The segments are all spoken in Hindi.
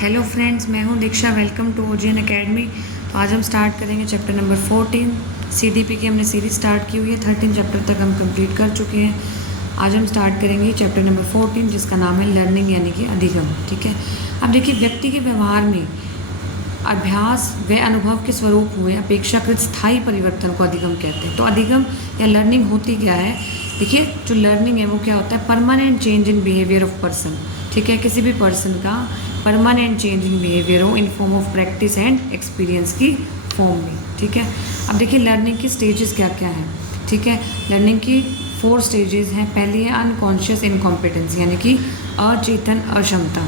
हेलो फ्रेंड्स, मैं हूं Diksha. Welcome to OGN academy. तो आज हम स्टार्ट करेंगे चैप्टर नंबर 14। सीडीपी की हमने सीरीज स्टार्ट की हुई है। 13 चैप्टर तक हम कंप्लीट कर चुके हैं। आज हम स्टार्ट करेंगे चैप्टर नंबर 14 जिसका नाम है लर्निंग यानी कि अधिगम। ठीक है। अब देखिए, व्यक्ति के व्यवहार में अभ्यास व अनुभव के स्वरूप हुए अपेक्षाकृत स्थायी परिवर्तन को अधिगम कहते हैं। तो अधिगम या लर्निंग होती क्या है? देखिए, जो लर्निंग है वो क्या होता है? Permanent change in behaviour of person. ठीक है, किसी भी पर्सन का परमानेंट चेंज इन बिहेवियर हो in form of practice and experience की फॉर्म में। ठीक है। अब देखिए, लर्निंग की स्टेजेस क्या क्या हैं। ठीक है, लर्निंग की 4 स्टेजेस हैं। पहली है अनकॉन्शियस इनकॉम्पिटेंस यानी कि अचेतन अक्षमता।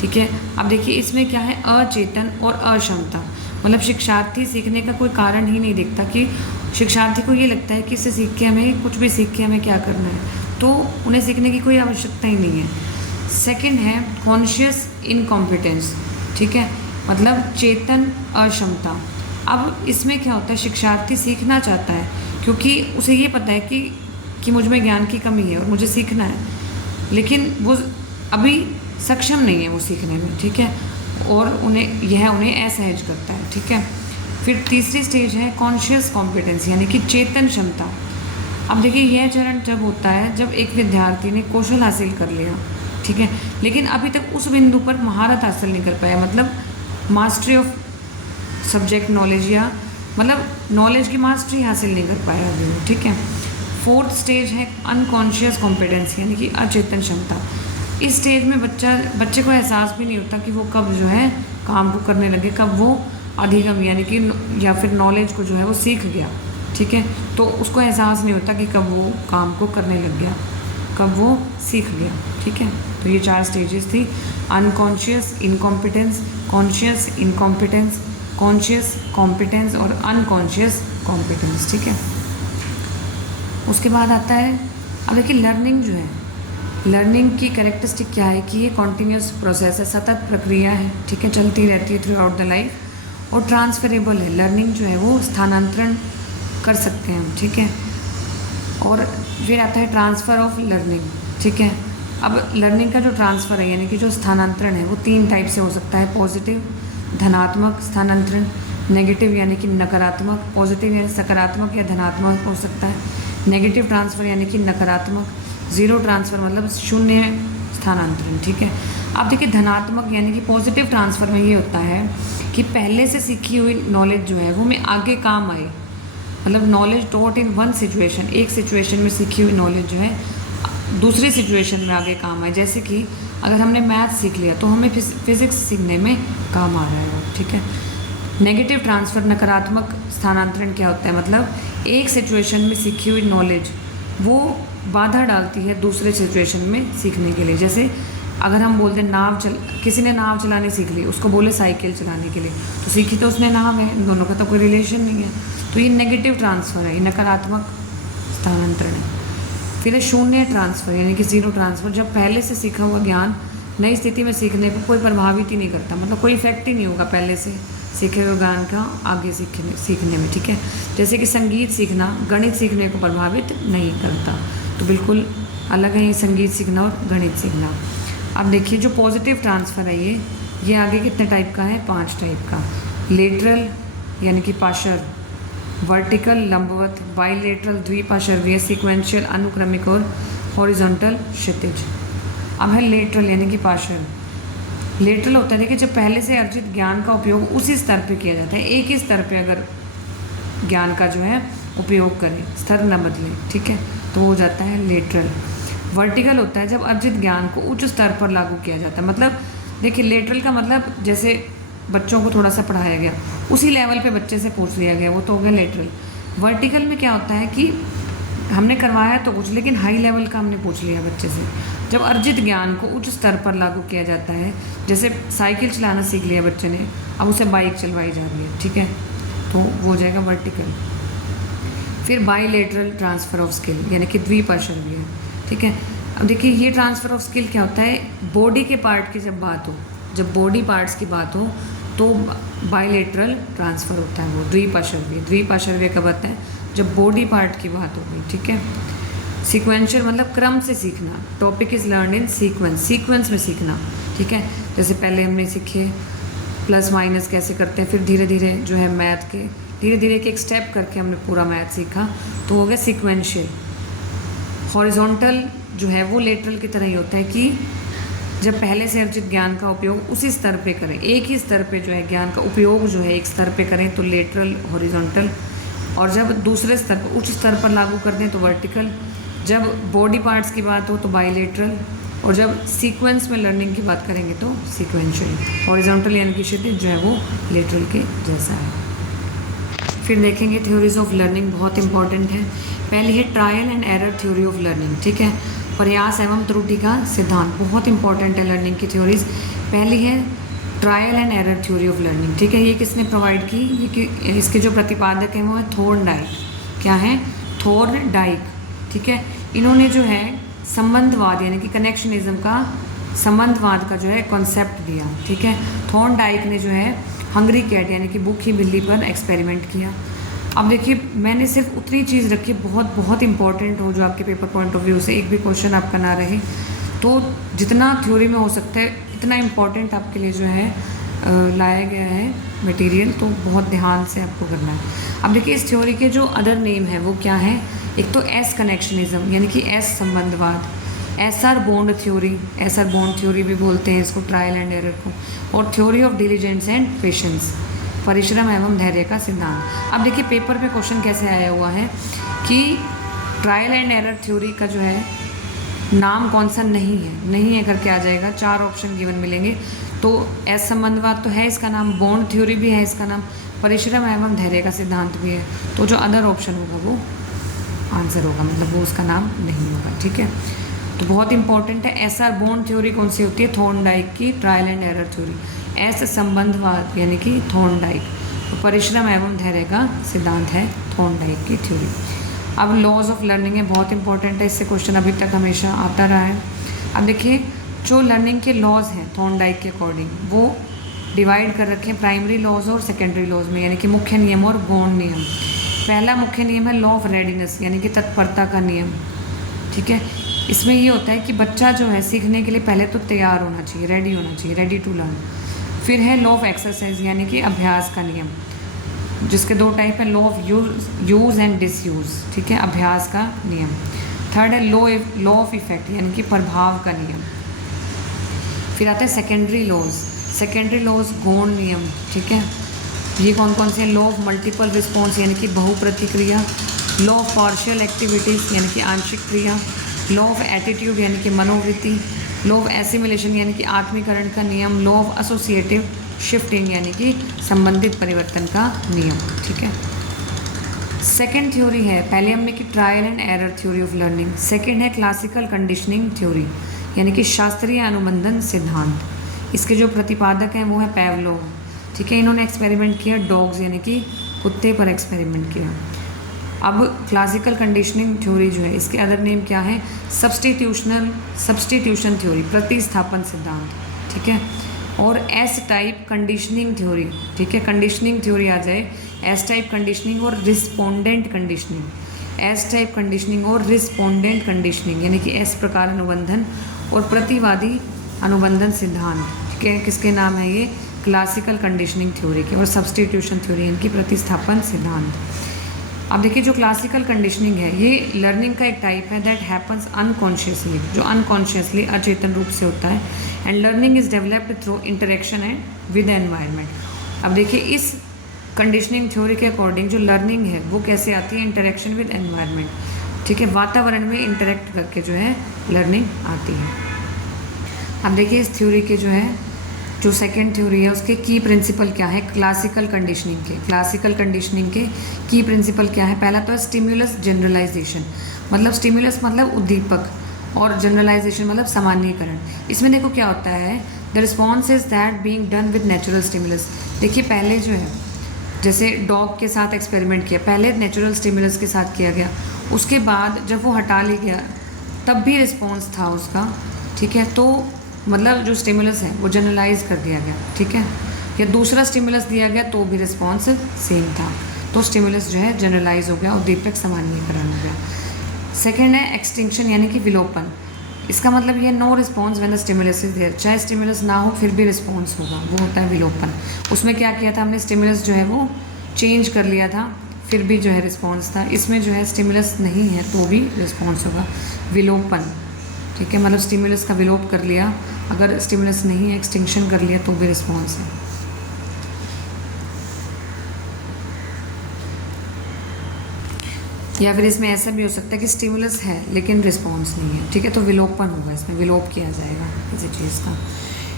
ठीक है। अब देखिए, इसमें क्या है? अचेतन और अक्षमता, मतलब शिक्षार्थी सीखने का कोई कारण ही नहीं दिखता कि शिक्षार्थी को ये लगता है कि इससे सीख के हमें कुछ भी सीख के हमें क्या करना है, तो उन्हें सीखने की कोई आवश्यकता ही नहीं है। सेकंड है कॉन्शियस इनकॉम्पिटेंस। ठीक है, मतलब चेतन अक्षमता। अब इसमें क्या होता है? शिक्षार्थी सीखना चाहता है क्योंकि उसे ये पता है कि मुझ में ज्ञान की कमी है और मुझे सीखना है, लेकिन वो अभी सक्षम नहीं है वो सीखने में। ठीक है, और उन्हें असहज करता है। ठीक है। फिर तीसरी स्टेज है कॉन्शियस कॉम्पिटेंस यानी कि चेतन क्षमता। अब देखिए, यह चरण जब होता है जब एक विद्यार्थी ने कौशल हासिल कर लिया, ठीक है, लेकिन अभी तक उस बिंदु पर महारत हासिल नहीं कर पाया, मतलब मास्टरी ऑफ सब्जेक्ट नॉलेज, या मतलब नॉलेज की मास्टरी हासिल नहीं कर पाया अभी वो। ठीक है। फोर्थ स्टेज है अनकॉन्शियस कॉम्पिटेंस यानी कि अचेतन क्षमता। इस स्टेज में बच्चे को एहसास भी नहीं होता कि वो कब जो है काम को करने लगे, कब वो अधिगम यानी कि या फिर नॉलेज को जो है वो सीख गया। ठीक है, तो उसको एहसास नहीं होता कि कब वो काम को करने लग गया, कब वो सीख गया। ठीक है, तो ये 4 स्टेजेस थी। Unconscious incompetence, conscious incompetence, conscious competence और अनकॉन्शियस कॉम्पिटेंस। ठीक है। उसके बाद आता है, अब देखिए लर्निंग जो है, लर्निंग की कैरेक्टरिस्टिक क्या है कि ये कॉन्टीन्यूस प्रोसेस है, सतत प्रक्रिया है। ठीक है, चलती रहती है थ्रू आउट द लाइफ और ट्रांसफरेबल है। लर्निंग जो है वो स्थानांतरण कर सकते हैं हम। ठीक है। और फिर आता है ट्रांसफ़र ऑफ लर्निंग। ठीक है। अब लर्निंग का जो ट्रांसफ़र है यानी कि जो स्थानांतरण है वो 3 टाइप से हो सकता है। पॉजिटिव धनात्मक स्थानांतरण, नेगेटिव यानी कि नकारात्मक, पॉजिटिव यानी सकारात्मक या धनात्मक हो सकता है, नेगेटिव ट्रांसफ़र यानी कि नकारात्मक, ज़ीरो ट्रांसफ़र मतलब शून्य स्थानांतरण। ठीक है। अब देखिए, धनात्मक यानी कि पॉजिटिव ट्रांसफ़र में ये होता है कि पहले से सीखी हुई नॉलेज जो है वो मैं आगे काम आए, मतलब knowledge taught in one situation, एक सिचुएशन में सीखी हुई नॉलेज जो है दूसरी सिचुएशन में आगे काम आए। जैसे कि अगर हमने मैथ सीख लिया तो हमें फिज़िक्स सीखने में काम आ रहा है। ठीक है। नेगेटिव ट्रांसफ़र नकारात्मक स्थानांतरण क्या होता है? मतलब एक सिचुएशन में सीखी हुई नॉलेज वो बाधा डालती है दूसरे सिचुएशन में सीखने के लिए। जैसे अगर हम बोलते हैं किसी ने नाव चलानी सीख ली, उसको बोले साइकिल चलाने के लिए, तो सीखी तो उसने नाव है, इन दोनों का तो कोई रिलेशन नहीं है, तो ये नेगेटिव ट्रांसफ़र है, ये नकारात्मक स्थानांतरण है। फिर शून्य ट्रांसफ़र यानी कि ज़ीरो ट्रांसफ़र, जब पहले से सीखा हुआ ज्ञान नई स्थिति में सीखने को कोई प्रभावित ही नहीं करता, मतलब कोई इफेक्ट ही नहीं होगा पहले से सीखे हुए ज्ञान का आगे सीखने में। ठीक है। जैसे कि संगीत सीखना गणित सीखने को प्रभावित नहीं करता, तो बिल्कुल अलग है ये संगीत सीखना और गणित सीखना। अब देखिए, जो पॉजिटिव ट्रांसफ़र है ये आगे कितने टाइप का है? 5 टाइप का। लेटरल यानी कि पाशर, वर्टिकल लंबवत, बाइलेटरल द्विपार्श्वीय, सीक्वेंशियल अनुक्रमिक और हॉरिजॉन्टल क्षैतिज। अब है लेटरल यानी कि पाशर। लेटरल होता है, देखिए, जब पहले से अर्जित ज्ञान का उपयोग उसी स्तर पे किया जाता है, एक ही स्तर पे अगर ज्ञान का जो है उपयोग करें, स्तर न बदले। ठीक है, तो हो जाता है लेटरल। वर्टिकल होता है जब अर्जित ज्ञान को उच्च स्तर पर लागू किया जाता है, मतलब देखिए लेटरल का मतलब जैसे बच्चों को थोड़ा सा पढ़ाया गया, उसी लेवल पे बच्चे से पूछ लिया गया, वो तो हो गया लेटरल। वर्टिकल में क्या होता है कि हमने करवाया तो कुछ, लेकिन हाई लेवल का हमने पूछ लिया बच्चे से। जब अर्जित ज्ञान को उच्च स्तर पर लागू किया जाता है, जैसे साइकिल चलाना सीख लिया बच्चे ने, अब उसे बाइक चलवाई जा रही है, ठीक है, तो वो हो जाएगा वर्टिकल। फिर बाइलेटरल ट्रांसफ़र ऑफ स्किल यानी कि द्विपार्श्वीय। ठीक है। अब देखिए, ये ट्रांसफ़र ऑफ स्किल क्या होता है? बॉडी के पार्ट की जब बात हो, जब बॉडी पार्ट्स की बात हो तो बाइलेटरल ट्रांसफ़र होता है, वो द्विपार्श्वीय। द्विपार्श्वीय कब आता है? जब बॉडी पार्ट की बात होगी। ठीक है। सीक्वेंशियल मतलब क्रम से सीखना, topic is learn in sequence में सीखना, ठीक है। जैसे पहले हमने सीखे प्लस माइनस कैसे करते हैं, फिर धीरे धीरे जो है मैथ के धीरे धीरे एक स्टेप करके हमने पूरा मैथ सीखा, तो हो गया सीक्वेंशियल। हॉरिजॉन्टल जो है वो लेटरल की तरह ही होता है कि जब पहले से अर्जित ज्ञान का उपयोग उसी स्तर पे करें, एक ही स्तर पे जो है ज्ञान का उपयोग जो है एक स्तर पे करें तो लेटरल हॉरिजॉन्टल, और जब दूसरे स्तर पर उच्च स्तर पर लागू कर दें तो वर्टिकल, जब बॉडी पार्ट्स की बात हो तो बाइलेटरल, और जब सीक्वेंस में लर्निंग की बात करेंगे तो सीक्वेंशियल। हॉरिजॉन्टल यानी कि क्षैतिज जो है वो लेटरल के जैसा है। फिर देखेंगे थ्योरीज ऑफ लर्निंग, बहुत इंपॉर्टेंट है। पहली है trial and error theory of learning, ठीक है। प्रयास एवं त्रुटि का सिद्धांत, बहुत इंपॉर्टेंट है लर्निंग की थ्योरीज। पहली है trial and error theory of learning, ठीक है। ये किसने प्रोवाइड की, ये कि इसके जो प्रतिपादक हैं वो है थॉर्नडाइक। क्या है? थॉर्नडाइक, ठीक है। इन्होंने जो है संबंधवाद यानी कि कनेक्शनिज्म का, संबंधवाद का जो है कॉन्सेप्ट दिया, ठीक है। थॉर्नडाइक ने जो है हंग्री कैट यानी कि भूखी बिल्ली पर एक्सपेरिमेंट किया। अब देखिए मैंने सिर्फ उतनी चीज़ रखी, बहुत बहुत इंपॉर्टेंट हो जो आपके पेपर पॉइंट ऑफ व्यू से एक भी क्वेश्चन आपका ना रहे, तो जितना थ्योरी में हो सकता है इतना इम्पॉर्टेंट आपके लिए जो है लाया गया है मटेरियल, तो बहुत ध्यान से आपको करना है। अब देखिए इस थ्योरी के जो अदर नेम है वो क्या है, एक तो एस कनेक्शनिज्म यानी कि एस संबंधवाद, SR bond theory, SR bond theory भी बोलते हैं इसको, ट्रायल एंड एरर को, और theory of diligence and patience, परिश्रम एवं धैर्य का सिद्धांत। अब देखिए पेपर पे क्वेश्चन कैसे आया हुआ है कि ट्रायल एंड एरर थ्योरी का जो है नाम कौन सा नहीं है करके आ जाएगा, 4 ऑप्शन गिवन मिलेंगे। तो एस संबंधवाद तो है इसका नाम, बॉन्ड थ्योरी भी है इसका नाम, परिश्रम एवं धैर्य का सिद्धांत भी है, तो जो अदर ऑप्शन होगा वो आंसर होगा, मतलब वो उसका नाम नहीं होगा, ठीक है। तो बहुत इंपॉर्टेंट है। एसआर बॉन्ड थ्योरी कौन सी होती है? थॉर्नडाइक की trial and error theory. S संबंधवाद यानी कि थॉर्नडाइक, तो परिश्रम एवं धैर्य का सिद्धांत है थॉर्नडाइक की थ्योरी। अब लॉज ऑफ लर्निंग है, बहुत इंपॉर्टेंट है, इससे क्वेश्चन अभी तक हमेशा आता रहा है। अब देखिए जो लर्निंग के लॉज हैं थॉर्नडाइक के अकॉर्डिंग वो डिवाइड कर रखे हैं प्राइमरी लॉज और सेकेंडरी लॉज में, यानी कि मुख्य नियम और गौण नियम। पहला मुख्य नियम है लॉ ऑफ रेडीनेस यानी कि तत्परता का नियम, ठीक है। इसमें ये होता है कि बच्चा जो है सीखने के लिए पहले तो तैयार होना चाहिए, रेडी होना चाहिए, रेडी टू लर्न। फिर है लॉ ऑफ एक्सरसाइज यानी कि अभ्यास का नियम, जिसके 2 टाइप है, law of use and disuse, ठीक है, अभ्यास का नियम। थर्ड है लॉ ऑफ इफेक्ट यानी कि प्रभाव का नियम। फिर आता है सेकेंडरी लॉज गौण नियम, ठीक है। ये कौन से हैं? लॉ ऑफ मल्टीपल रिस्पॉन्स यानी कि बहुप्रतिक्रिया, लॉ ऑफ पार्शियल एक्टिविटीज़ यानी कि आंशिक क्रिया, लॉ ऑफ एटीट्यूड यानी कि मनोवृत्ति, लॉ ऑफ एसिमिलेशन यानी कि आत्मीकरण का नियम, लॉ ऑफ एसोसिएटिव शिफ्टिंग यानी कि संबंधित परिवर्तन का नियम, ठीक है। सेकेंड थ्योरी है, पहले हमने की trial and error theory of learning, second है क्लासिकल कंडीशनिंग थ्योरी यानी कि शास्त्रीय अनुबंधन सिद्धांत। इसके जो प्रतिपादक हैं वो है पैवलोव, ठीक है। इन्होंने एक्सपेरिमेंट किया डॉग्स यानी कि कुत्ते पर एक्सपेरिमेंट किया। अब क्लासिकल कंडीशनिंग थ्योरी जो है इसके अदर नेम क्या है? सब्स्टिट्यूशन थ्योरी, प्रतिस्थापन सिद्धांत, ठीक है। और एस टाइप कंडीशनिंग थ्योरी, ठीक है, कंडीशनिंग थ्योरी आ जाए, एस टाइप कंडीशनिंग और respondent conditioning, S type conditioning और रिस्पोंडेंट कंडीशनिंग यानी कि एस प्रकार अनुबंधन और प्रतिवादी अनुबंधन सिद्धांत, ठीक है। किसके नाम है ये? क्लासिकल कंडीशनिंग थ्योरी के। और सब्स्टिट्यूशन थ्योरी यानी कि प्रतिस्थापन सिद्धांत। अब देखिए जो क्लासिकल कंडीशनिंग है ये लर्निंग का एक टाइप है दैट हैपन्स अनकॉन्शियसली, जो अनकॉन्शियसली अचेतन रूप से होता है, and learning is developed through interaction and with environment. अब देखिए इस कंडीशनिंग थ्योरी के अकॉर्डिंग जो लर्निंग है वो कैसे आती है? इंटरेक्शन विद एनवायरनमेंट, ठीक है, वातावरण में इंटरेक्ट करके जो है लर्निंग आती है। अब देखिए इस थ्योरी के जो सेकेंड थ्योरी है उसके की प्रिंसिपल क्या है? क्लासिकल कंडीशनिंग के की प्रिंसिपल क्या है? पहला तो है स्टिमुलस जनरलाइजेशन, मतलब स्टिमुलस मतलब उद्दीपक, और जनरलाइजेशन मतलब सामान्यीकरण। इसमें देखो क्या होता है, the response is that being done with natural stimulus. देखिए पहले जो है जैसे डॉग के साथ एक्सपेरिमेंट किया, पहले नेचुरल स्टिमुलस के साथ किया गया, उसके बाद जब वो हटा लिया गया तब भी रिस्पॉन्स था उसका, ठीक है। तो मतलब जो स्टिमुलस है वो जनरलाइज कर दिया गया, ठीक है, या दूसरा स्टिमुलस दिया गया तो भी रिस्पॉन्स सेम था, तो स्टिमुलस जो है जनरलाइज हो गया, उद्दीपक सामान्यीकरण हो गया। सेकेंड है एक्सटिंक्शन यानी कि विलोपन। इसका मतलब ये no response when the stimulus is there, चाहे स्टिमुलस ना हो फिर भी रिस्पॉन्स होगा, वो होता है विलोपन। उसमें क्या किया था हमने, स्टिमुलस जो है वो चेंज कर लिया था फिर भी जो है रिस्पॉन्स था। इसमें जो है स्टिमुलस नहीं है तो भी रिस्पॉन्स होगा, विलोपन। ठीक है, मतलब स्टिमुलस का विलोप कर लिया, अगर स्टिमुलस नहीं है एक्सटिंक्शन कर लिया तो भी रिस्पॉन्स है। या फिर इसमें ऐसा भी हो सकता है कि स्टिमुलस है लेकिन रिस्पॉन्स नहीं है, ठीक है, तो विलोपन होगा, इसमें विलोप किया जाएगा किसी चीज़ का।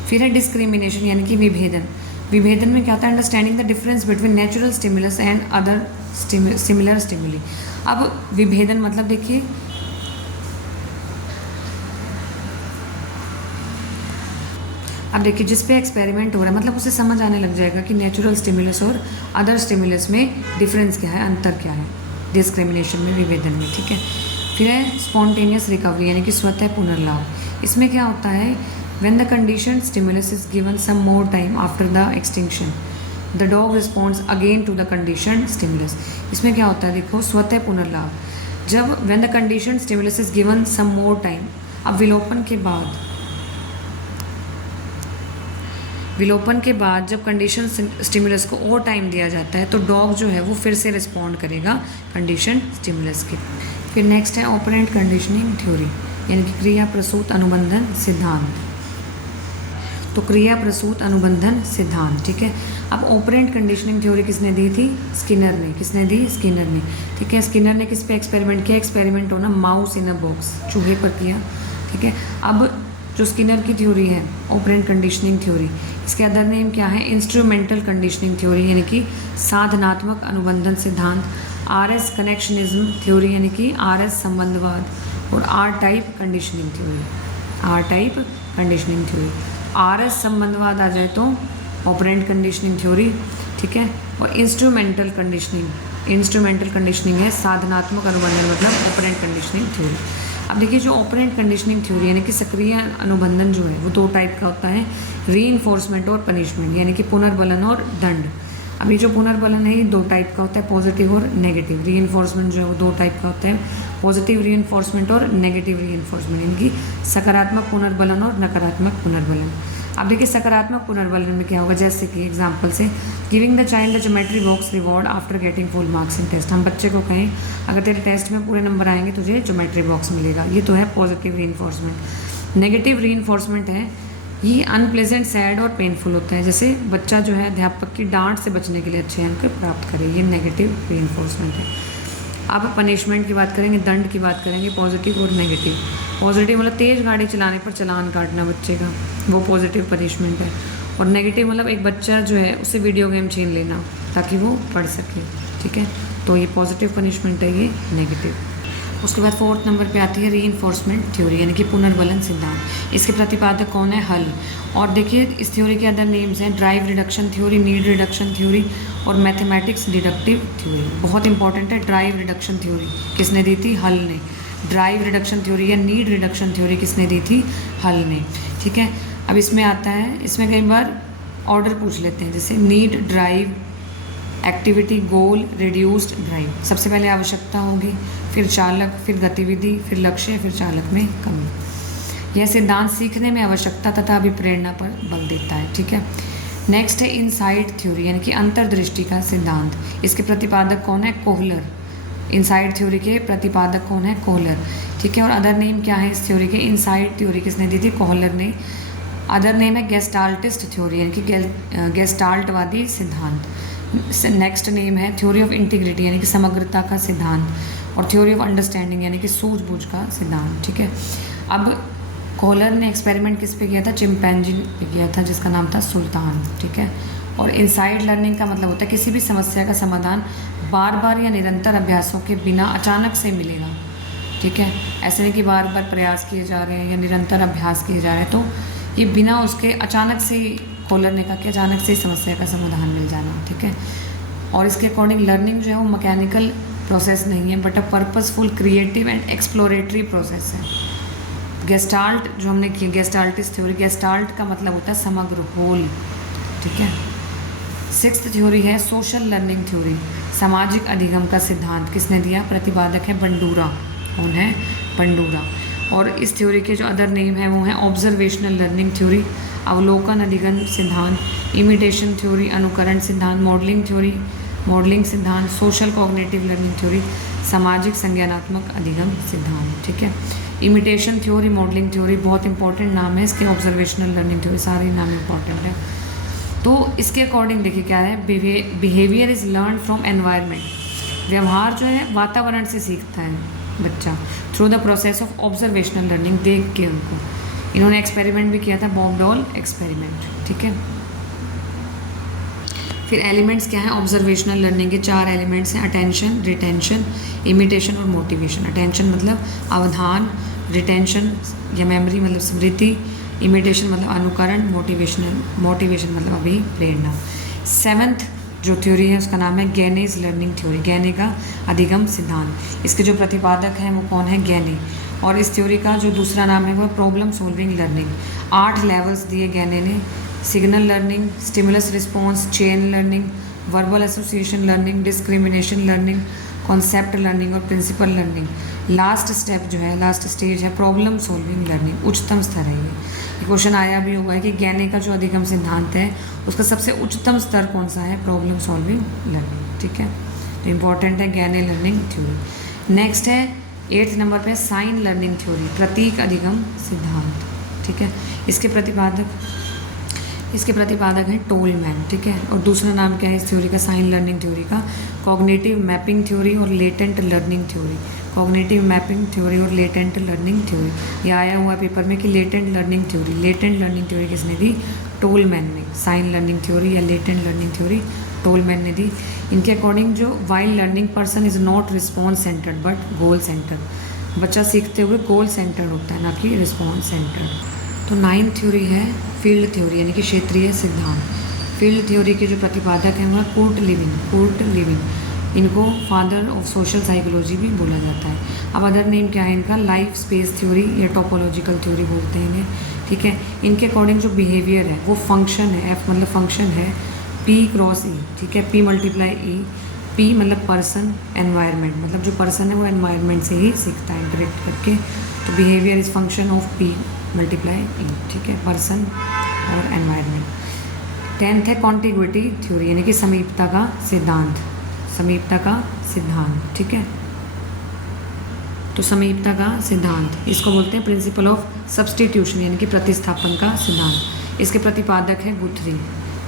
फिर है डिस्क्रिमिनेशन यानी कि विभेदन। विभेदन में क्या होता है, understanding the difference between natural stimulus and other similar stimuli. अब विभेदन मतलब देखिए, अब देखिए जिस पे एक्सपेरिमेंट हो रहा है मतलब उसे समझ आने लग जाएगा कि नेचुरल स्टिमुलस और अदर स्टिमुलस में डिफरेंस क्या है, अंतर क्या है, डिस्क्रिमिनेशन में, विभेदन में। ठीक है, फिर है स्पॉन्टेनियस रिकवरी यानी कि स्वतः पुनर्लाभ। इसमें क्या होता है, when the condition stimulus is given some more time after the extinction the dog responds again to the condition stimulus. इसमें क्या होता है, देखो स्वतः पुनर्लाभ, जब when the condition stimulus is given some more time, अब विलोपन के बाद जब कंडीशन स्टिमुलस को और टाइम दिया जाता है तो डॉग जो है वो फिर से रिस्पॉन्ड करेगा कंडीशन स्टिमुलस के। फिर नेक्स्ट है ऑपरेंट कंडीशनिंग थ्योरी यानी कि क्रिया प्रसूत अनुबंधन सिद्धांत। तो क्रिया प्रसूत अनुबंधन सिद्धांत, ठीक है। अब ऑपरेंट कंडीशनिंग थ्योरी किसने दी थी, स्किनर ने। किसने दी, स्किनर ने। ठीक है, स्किनर ने किस पे एक्सपेरिमेंट किया, एक्सपेरिमेंट होना माउस इन अ बॉक्स, चूहे पर किया। ठीक है, अब जो स्किनर की थ्योरी है ऑपरेंट कंडीशनिंग थ्योरी, इसके अदर नेम क्या है, इंस्ट्रूमेंटल कंडीशनिंग थ्योरी यानी कि साधनात्मक अनुबंधन सिद्धांत, आरएस कनेक्शनिज्म थ्योरी यानी कि आरएस संबंधवाद, और R type conditioning theory, R type conditioning theory. RS संबंधवाद आ जाए तो ऑपरेंट कंडीशनिंग थ्योरी, ठीक है। और इंस्ट्रूमेंटल कंडीशनिंग है साधनात्मक अनुबंधन मतलब ऑपरेंट कंडीशनिंग थ्योरी। अब देखिए जो ऑपरेंट कंडीशनिंग थ्योरी यानी कि सक्रिय अनुबंधन जो है वो दो टाइप का होता है, रीइंफोर्समेंट और पनिशमेंट यानी कि पुनर्बलन और दंड। अब ये जो पुनर्बलन है ये दो टाइप का होता है, पॉजिटिव और नेगेटिव। रीइंफोर्समेंट जो है वो दो टाइप का होता है, पॉजिटिव रीइंफोर्समेंट और नेगेटिव रीइंफोर्समेंट यानी कि सकारात्मक पुनर्बलन और नकारात्मक पुनर्बलन। अब देखिए सकारात्मक पुनर्बलन में क्या होगा, जैसे कि एग्जाम्पल से giving the child the geometry box reward after getting full marks in test. हम बच्चे को कहें अगर तेरे टेस्ट में पूरे नंबर आएंगे तुझे ज्योमेट्री बॉक्स मिलेगा, ये तो है पॉजिटिव रीइंफोर्समेंट। नेगेटिव रीइंफोर्समेंट है ये अनप्लेजेंट, सैड और पेनफुल होता है, जैसे बच्चा जो है अध्यापक की डांट से बचने के लिए अच्छे अंक प्राप्त करे, ये नेगेटिव रीइंफोर्समेंट है। अब पनिशमेंट की बात करेंगे, दंड की बात करेंगे, पॉजिटिव और नेगेटिव। पॉजिटिव मतलब तेज़ गाड़ी चलाने पर चालान काटना बच्चे का, वो पॉजिटिव पनिशमेंट है। और नेगेटिव मतलब एक बच्चा जो है उससे वीडियो गेम छीन लेना ताकि वो पढ़ सके, ठीक है, तो ये पॉजिटिव पनिशमेंट है, ये नेगेटिव। उसके बाद फोर्थ नंबर पे आती है रीइंफोर्समेंट थ्योरी यानी कि पुनर्बलन सिद्धांत। इसके प्रतिपादक कौन है, हल। और देखिए इस थ्योरी के अदर नेम्स हैं drive reduction theory, need reduction theory और मैथमेटिक्स डिडक्टिव थ्योरी। बहुत इंपॉर्टेंट है ड्राइव रिडक्शन थ्योरी, किसने दी थी, हल ने। ड्राइव रिडक्शन थ्योरी या नीड रिडक्शन थ्योरी किसने दी थी, हल ने, ठीक है। अब इसमें आता है, इसमें कई बार ऑर्डर पूछ लेते हैं, जैसे नीड, ड्राइव, एक्टिविटी, गोल, रिड्यूस्ड, ड्राइव। सबसे पहले आवश्यकता होगी, फिर चालक, फिर गतिविधि, फिर लक्ष्य, फिर चालक में कमी। यह सिद्धांत सीखने में आवश्यकता तथा अभिप्रेरणा पर बल देता है, ठीक है। नेक्स्ट है इनसाइट थ्योरी यानी कि अंतर्दृष्टि का सिद्धांत। इसके प्रतिपादक कौन है, कोहलर। इनसाइट थ्योरी के प्रतिपादक कौन है, कोहलर, ठीक है। और अदर नेम क्या है इस थ्योरी के, इनसाइट थ्योरी किसने दी थी, कोहलर ने। अदर नेम है गेस्टाल्टिस्ट थ्योरी यानी कि गेस्टाल्टवादी सिद्धांत। नेक्स्ट नेम है थ्योरी ऑफ इंटीग्रिटी यानी कि समग्रता का सिद्धांत, और थ्योरी ऑफ अंडरस्टैंडिंग यानी कि सूझबूझ का सिद्धांत, ठीक है। अब कोहलर ने एक्सपेरिमेंट किस पे किया था, चिंपैंजी पे किया था जिसका नाम था सुल्तान, ठीक है। और इनसाइड लर्निंग का मतलब होता है किसी भी समस्या का समाधान बार बार या निरंतर अभ्यासों के बिना अचानक से मिलेगा, ठीक है। ऐसे नहीं कि बार बार प्रयास किए जा रहे हैं या निरंतर अभ्यास किए जा रहे हैं, तो ये बिना उसके अचानक से, कोहलर ने कहा कि अचानक से समस्या का समाधान मिल जाना, ठीक है। और इसके अकॉर्डिंग लर्निंग जो है वो मैकेनिकल प्रोसेस नहीं है but a purposeful, creative and exploratory process है। गेस्टाल्ट जो हमने किया, गेस्टाल्टिस्ट थ्योरी, गेस्टाल्ट का मतलब होता है समग्र, होल, ठीक है। सिक्स्थ थ्योरी है सोशल लर्निंग थ्योरी, सामाजिक अधिगम का सिद्धांत। किसने दिया, प्रतिपादक है बंडूरा, कौन है, बंडूरा। और इस थ्योरी के जो अदर नेम है वो है ऑब्जर्वेशनल लर्निंग थ्योरी, अवलोकन अधिगम सिद्धांत, इमिटेशन थ्योरी, अनुकरण सिद्धांत, मॉडलिंग थ्योरी, मॉडलिंग सिद्धांत, सोशल कॉग्निटिव लर्निंग थ्योरी, सामाजिक संज्ञानात्मक अधिगम सिद्धांत। ठीक है, इमिटेशन थ्योरी, मॉडलिंग थ्योरी बहुत इंपॉर्टेंट नाम है इसके, ऑब्जर्वेशनल लर्निंग थ्योरी, सारे नाम इंपॉर्टेंट है। तो इसके अकॉर्डिंग देखिए क्या है, behaviour is learn from environment, व्यवहार जो है वातावरण से सीखता है बच्चा, through the process of observational learning, देख के उनको। इन्होंने एक्सपेरिमेंट भी किया था, बॉब डॉल एक्सपेरिमेंट। ठीक है, फिर एलिमेंट्स क्या है ऑब्जर्वेशनल लर्निंग के, 4 एलिमेंट्स हैं, अटेंशन, रिटेंशन, इमिटेशन और मोटिवेशन। अटेंशन मतलब अवधान, रिटेंशन या मेमोरी मतलब स्मृति, इमिटेशन मतलब अनुकरण, मोटिवेशन मतलब अभिप्रेरणा। 7th जो थ्योरी है उसका नाम है गैनेज लर्निंग थ्योरी, गैने का अधिगम सिद्धांत। इसके जो प्रतिपादक हैं वो कौन है, गैने। और इस थ्योरी का जो दूसरा नाम है वो प्रॉब्लम सॉल्विंग लर्निंग। 8 लेवल्स दिए गैने ने, signal learning, stimulus response, chain learning, verbal association learning, discrimination learning, concept learning और प्रिंसिपल लर्निंग। लास्ट स्टेप जो है, लास्ट स्टेज है प्रॉब्लम सॉल्विंग लर्निंग, उच्चतम स्तर है ये क्वेश्चन आया भी हुआ है कि गैने का जो अधिगम सिद्धांत है उसका सबसे उच्चतम स्तर कौन सा है, प्रॉब्लम सॉल्विंग लर्निंग। ठीक है, तो इंपॉर्टेंट है गैने लर्निंग थ्योरी। नेक्स्ट है 8th नंबर पे साइन लर्निंग थ्योरी, प्रतीक अधिगम सिद्धांत। ठीक है, इसके प्रतिपादक हैं टोलमैन। ठीक है, और दूसरा नाम क्या है इस थ्योरी का, साइन लर्निंग थ्योरी का, कॉग्निटिव मैपिंग थ्योरी और latent learning theory. Cognitive mapping theory और लेटेंट लर्निंग थ्योरी, ये आया हुआ पेपर में कि लेटेंट लर्निंग थ्योरी किसने दी, टोलमैन ने। साइन लर्निंग थ्योरी या लेटेंट लर्निंग थ्योरी टोलमैन ने दी। इनके अकॉर्डिंग जो while learning person is not response centred but goal centred, बच्चा सीखते हुए गोल सेंटर्ड होता है ना कि रिस्पॉन्स सेंटर्ड। तो 9th थ्योरी है फील्ड थ्योरी यानी कि क्षेत्रीय सिद्धांत। फील्ड थ्योरी के जो प्रतिपादक हैं वो कुर्ट लिविंग, इनको फादर ऑफ सोशल साइकोलॉजी भी बोला जाता है। अब अदर नेम क्या है इनका, लाइफ स्पेस थ्योरी या टोपोलॉजिकल थ्योरी बोलते हैं इन्हें। ठीक है, इनके अकॉर्डिंग जो बिहेवियर है वो फंक्शन है, एफ मतलब फंक्शन है, P क्रॉस E। ठीक है, P मल्टीप्लाई E, P मतलब पर्सन, एनवायरनमेंट मतलब जो पर्सन है वो एनवायरनमेंट से ही सीखता है इंटरेक्ट करके। तो behaviour is function of P multiply E। ठीक है, पर्सन और एनवायरनमेंट। 10th है कॉन्टिग्विटी थ्योरी यानी कि समीपता का सिद्धांत, ठीक है। तो समीपता का सिद्धांत इसको बोलते हैं प्रिंसिपल ऑफ सब्सटीट्यूशन यानी कि प्रतिस्थापन का सिद्धांत। इसके प्रतिपादक है गुथरी।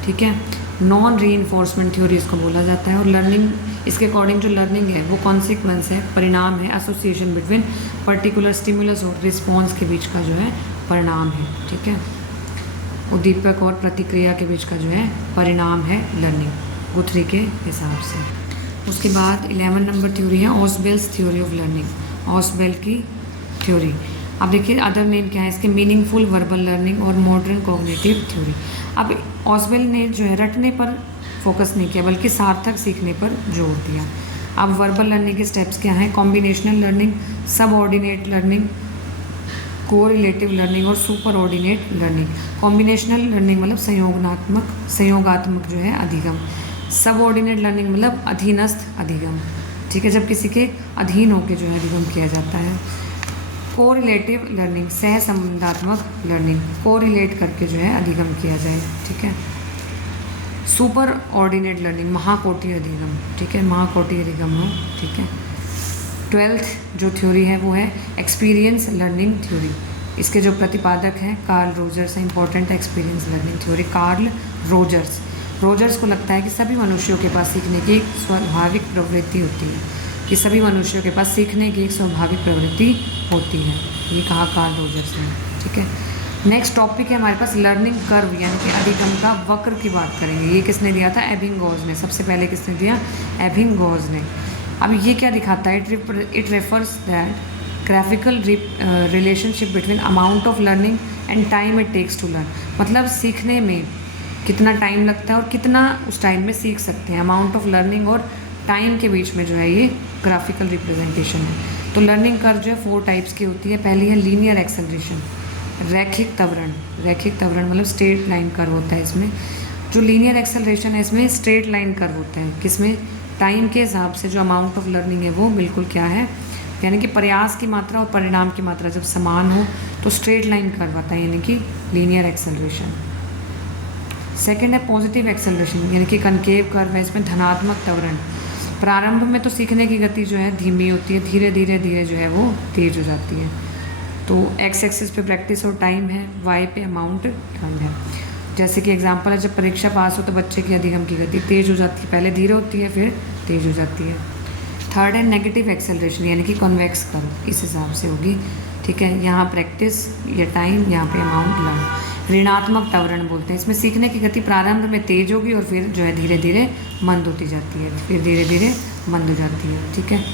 ठीक है, नॉन रीइंफोर्समेंट थ्योरी इसको बोला जाता है। और लर्निंग, इसके अकॉर्डिंग जो लर्निंग है वो कॉन्सिक्वेंस है, परिणाम है, एसोसिएशन बिटवीन पर्टिकुलर स्टिमुलस और रिस्पॉन्स के बीच का जो है परिणाम है। ठीक है, उद्दीपक और प्रतिक्रिया के बीच का जो है परिणाम है लर्निंग गुथरी के हिसाब से। उसके बाद 11 नंबर थ्योरी है ऑसबेल्स थ्योरी ऑफ लर्निंग, ऑसबेल की थ्योरी। अब देखिए अदर नेम क्या है इसके, मीनिंगफुल वर्बल लर्निंग और मॉडर्न कॉग्निटिव थ्योरी। अब ऑसबेल ने जो है रटने पर फोकस नहीं किया बल्कि सार्थक सीखने पर जोर दिया। अब वर्बल लर्निंग के स्टेप्स क्या हैं, combinational learning, subordinate learning, correlative learning और superordinate learning. Combinational learning मतलब संयोगात्मक जो है अधिगम। सबऑर्डिनेट लर्निंग मतलब अधीनस्थ अधिगम। ठीक है, जब किसी के अधीन होकर जो है अधिगम किया जाता है। कोरिलेटिव लर्निंग सहसंबंधात्मक लर्निंग, कोरिलेट करके जो है अधिगम किया जाए। ठीक है, सुपर ऑर्डिनेट लर्निंग महाकोटि अधिगम। ठीक है, महाकोटि अधिगम हो। ठीक है, 12th जो थ्योरी है वो है एक्सपीरियंस लर्निंग थ्योरी। इसके जो प्रतिपादक हैं कार्ल रोजर्स है, important experience learning theory Carl Rogers को लगता है कि सभी मनुष्यों के पास सीखने की एक स्वाभाविक प्रवृत्ति होती है, कि सभी मनुष्यों के पास सीखने की एक स्वाभाविक प्रवृत्ति होती है, ये कहा कार्ल रोजर्स ने। ठीक है, नेक्स्ट टॉपिक है हमारे पास लर्निंग कर्व यानी कि अधिगम का वक्र की बात करेंगे। ये किसने दिया था, एबिंगहॉस ने। सबसे पहले किसने दिया, एबिंगहॉस ने। अब ये क्या दिखाता है, it refers that graphical relationship between amount of learning and time it takes to learn. मतलब सीखने में कितना टाइम लगता है और कितना उस टाइम में सीख सकते हैं, अमाउंट ऑफ लर्निंग और टाइम के बीच में जो है ये ग्राफिकल रिप्रेजेंटेशन है। तो लर्निंग कर्व जो है 4 टाइप्स की होती है। पहली है लीनियर एक्सेलरेशन, रैखिक त्वरण मतलब स्ट्रेट लाइन कर्व होता है इसमें। जो लीनियर एक्सेलरेशन है इसमें स्ट्रेट लाइन कर्व होता है, किसमें, टाइम के हिसाब से जो अमाउंट ऑफ लर्निंग है वो बिल्कुल क्या है, यानी कि प्रयास की मात्रा और परिणाम की मात्रा जब समान हो तो स्ट्रेट लाइन कर्व आता है, यानी कि लीनियर एक्सेलरेशन। सेकेंड है पॉजिटिव एक्सेलरेशन, यानी कि कनकेव कर्व है, इसमें धनात्मक त्वरण। प्रारंभ में तो सीखने की गति जो है धीमी होती है, धीरे धीरे जो है वो तेज हो जाती है। तो एक्स एक्सिस पे प्रैक्टिस और टाइम है, वाई पे अमाउंट लर्न है। जैसे कि एग्जांपल है, जब परीक्षा पास हो तो बच्चे की अधिगम की गति तेज हो जाती है, पहले धीरे होती है फिर तेज हो जाती है। थर्ड है नेगेटिव एक्सेलरेशन, यानी कि कॉन्वेक्स कर्व, इस हिसाब से होगी, ठीक है। यहाँ प्रैक्टिस या टाइम, यहाँ पे अमाउंट लर्न। ऋणात्मक त्वरण बोलते हैं, इसमें सीखने की गति प्रारंभ में तेज होगी और फिर जो है धीरे धीरे मंद होती जाती है, फिर धीरे धीरे मंद हो जाती है, ठीक है।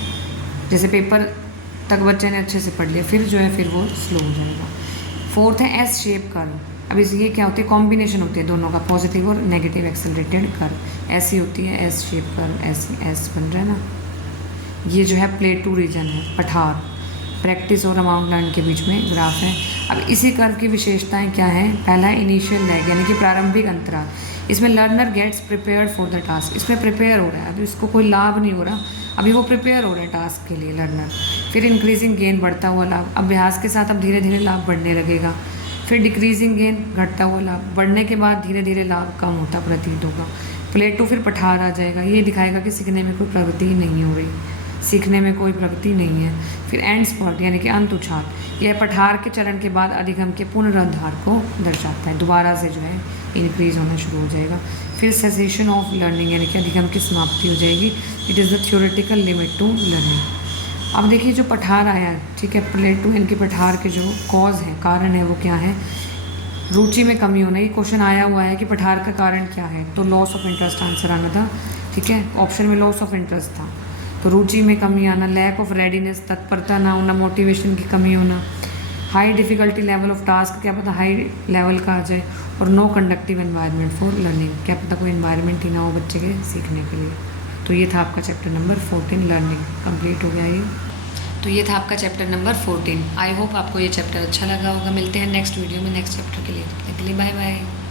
जैसे पेपर तक बच्चे ने अच्छे से पढ़ लिया, फिर जो है फिर वो स्लो हो जाएगा। फोर्थ है एस शेप कर्व। अब इस ये क्या होती है, कॉम्बिनेशन होती है दोनों का, पॉजिटिव और नेगेटिव एक्सेलरेटेड कर्व। ऐसी होती है एस शेप कर्व, ऐसी एस बन रहा है ना। ये जो है प्लेटू रीजन है, पठार, प्रैक्टिस और अमाउंट लर्न के बीच में ग्राफ है। अब इसी कर्व की विशेषताएं क्या हैं? पहला है इनिशियल लैग, यानी कि प्रारंभिक अंतराल। इसमें learner gets prepared for the task, इसमें प्रिपेयर हो रहा है, अभी इसको कोई लाभ नहीं हो रहा, अभी वो प्रिपेयर हो रहा है टास्क के लिए लर्नर। फिर इंक्रीजिंग गेन, बढ़ता हुआ लाभ, अभ्यास के साथ अब धीरे धीरे लाभ बढ़ने लगेगा। फिर डिक्रीजिंग गेन, घटता हुआ लाभ, बढ़ने के बाद धीरे धीरे लाभ कम होता प्रतीत होगा। प्लेटू फिर पठार आ जाएगा, ये दिखाएगा कि सीखने में कोई प्रगति नहीं हो रही, सीखने में कोई प्रगति नहीं है। फिर एंड स्पॉट, यानी कि अंत उछाल, यह पठार के चरण के बाद अधिगम के पुनरुद्धार को दर्शाता है, दोबारा से जो है इंक्रीज होना शुरू हो जाएगा। फिर सेसेशन ऑफ लर्निंग, यानी कि अधिगम की समाप्ति हो जाएगी। It is the theoretical limit to learning. अब देखिए जो पठार आया है, ठीक है, प्लेटू इनके पठार के जो कॉज है, कारण है, वो क्या है? रुचि में कमी होना। ये क्वेश्चन आया हुआ है कि पठार का कारण क्या है, तो लॉस ऑफ इंटरेस्ट आंसर आना था, ठीक है। ऑप्शन में लॉस ऑफ इंटरेस्ट था, तो रुचि में कमी आना, लैक ऑफ रेडीनेस, तत्परता ना होना, मोटिवेशन की कमी होना, high difficulty level of task, क्या पता हाई लेवल का आ जाए, और no conductive environment for learning, क्या पता कोई एनवायरनमेंट ही ना हो बच्चे के सीखने के लिए। तो ये था आपका चैप्टर नंबर 14 लर्निंग, कंप्लीट हो गया ये। तो ये था आपका चैप्टर नंबर 14। आई होप आपको ये चैप्टर अच्छा लगा होगा। मिलते हैं नेक्स्ट वीडियो में नेक्स्ट चैप्टर के लिए। तब तक के लिए बाय बाय।